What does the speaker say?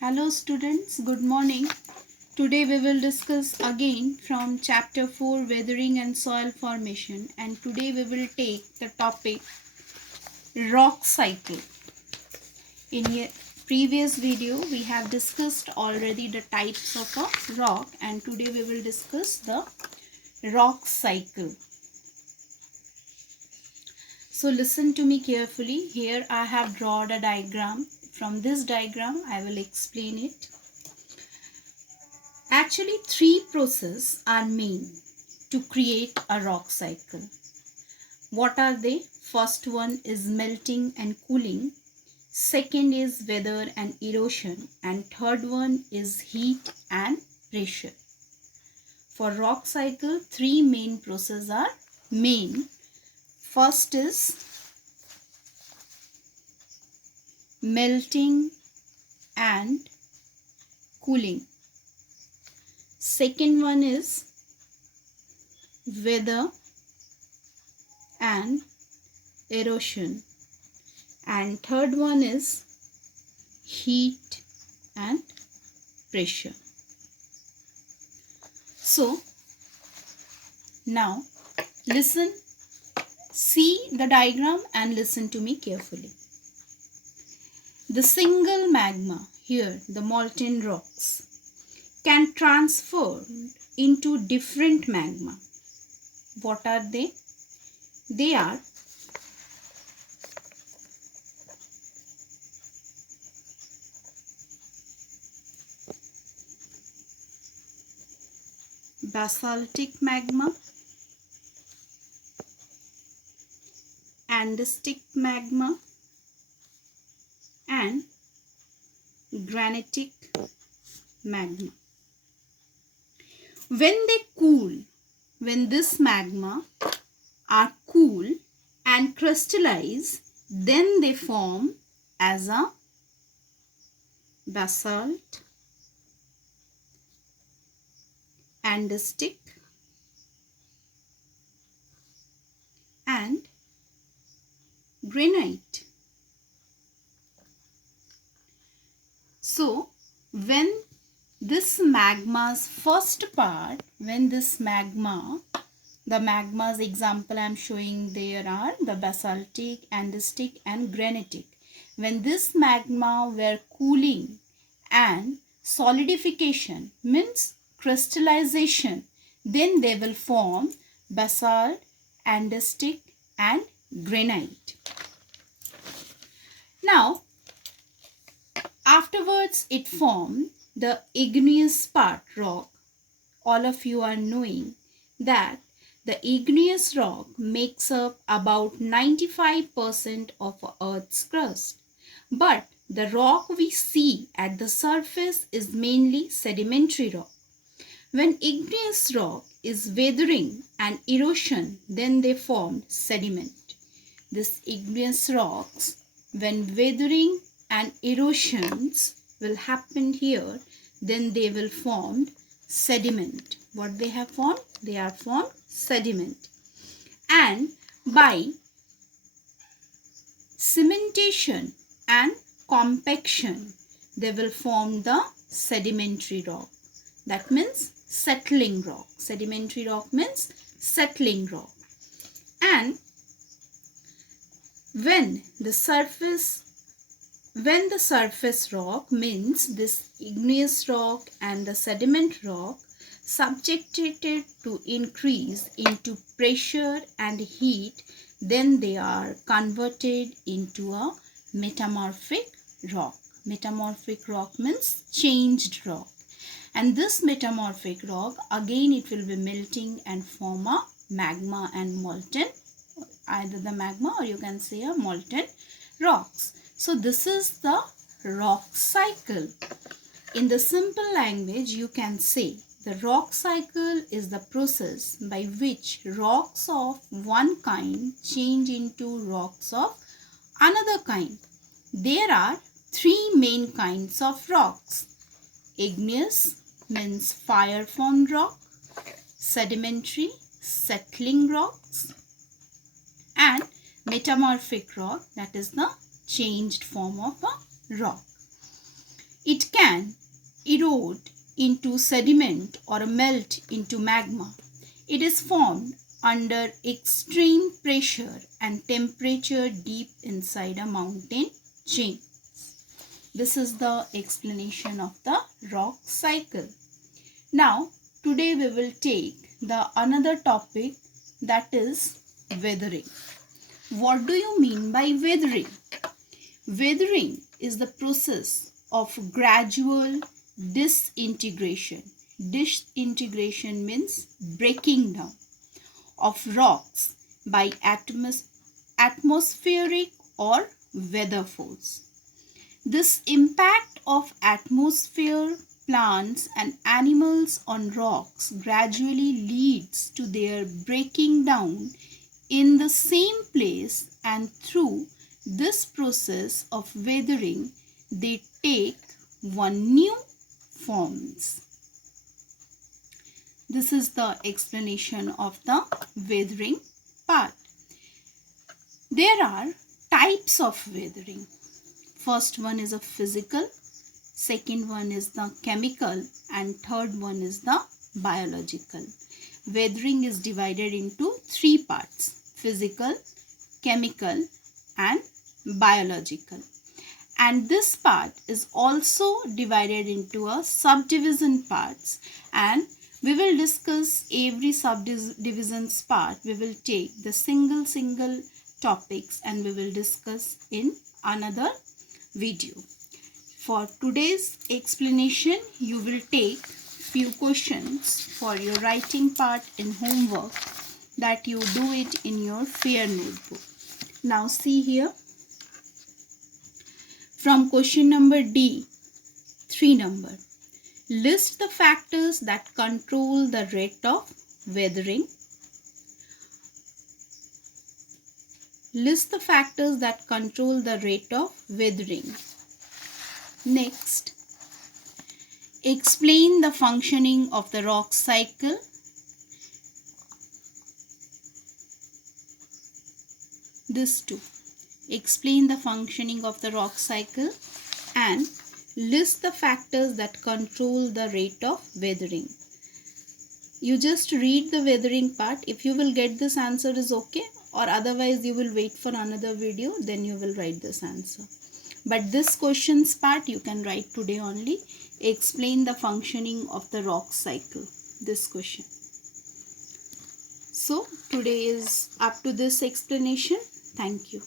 Hello students, good morning. Today we will discuss again from chapter 4 weathering and soil formation, and today we will take the topic rock cycle. In a previous video we have discussed already the types of a rock, and today we will discuss the rock cycle. So listen to me carefully. Here I have drawn a diagram. From this diagram I will explain it. Actually, three processes are main to create a rock cycle. What are they? First one is melting and cooling. Second is weather and erosion. And third one is heat and pressure. For rock cycle, three main processes are main. First is melting and cooling. Second one is weather and erosion, and third one is heat and pressure. So now listen, see the diagram and listen to me carefully. The single magma, here the molten rocks, can transform into different magma. What are they? They are basaltic magma, andesite magma, and granitic magma. When they cool, when this magma are cool and crystallize, then they form as a basalt, andesite, and granite. So when this magma's first part, when this magma, the magma's example I am showing, there are the basaltic, andesite and granitic. When this magma were cooling and solidification, means crystallization, then they will form basalt, andesite and granite. Now afterwards it formed the igneous part rock. All of you are knowing that the igneous rock makes up about 95% of Earth's crust. But the rock we see at the surface is mainly sedimentary rock. When igneous rock is weathering and erosion, then they form sediment. This igneous rocks, when weathering and erosions will happen here, then they will form sediment. What they have formed? They are formed sediment. And by cementation and compaction, they will form the sedimentary rock. That means settling rock. Sedimentary rock means settling rock. And when the surface rock, means this igneous rock and the sediment rock, subjected to increase into pressure and heat, then they are converted into a metamorphic rock. Metamorphic rock means changed rock. And this metamorphic rock, again it will be melting and form a magma and molten, either the magma or you can say a molten rocks. So this is the rock cycle. In the simple language, you can say the rock cycle is the process by which rocks of one kind change into rocks of another kind. There are three main kinds of rocks. Igneous means fire formed rock, sedimentary, settling rocks, and metamorphic rock, that is the changed form of a rock. It can erode into sediment or melt into magma. It is formed under extreme pressure and temperature deep inside a mountain chain. This is the explanation of the rock cycle. Now, today we will take the another topic, that is weathering. What do you mean by weathering? Weathering is the process of gradual disintegration. Disintegration means breaking down of rocks by atmospheric or weather force. This impact of atmosphere, plants and animals on rocks gradually leads to their breaking down in the same place, and through this process of weathering they take one new forms. This is the explanation of the weathering part. There are types of weathering. First one is a physical, second one is the chemical, and third one is the biological. Weathering is divided into three parts: physical, chemical and biological. And this part is also divided into a subdivision parts, and we will discuss every subdivisions part. We will take the single topics and we will discuss in another video. For today's explanation, you will take few questions for your writing part in homework, that you do it in your fair notebook. Now see here, from question number D, 3 number. List the factors that control the rate of weathering. List the factors that control the rate of weathering. Next, explain the functioning of the rock cycle. This too. Explain the functioning of the rock cycle and list the factors that control the rate of weathering. You just read the weathering part. If you will get this answer is okay, or otherwise you will wait for another video, then you will write this answer. But this questions part you can write today only. Explain the functioning of the rock cycle. This question. So today is up to this explanation. Thank you.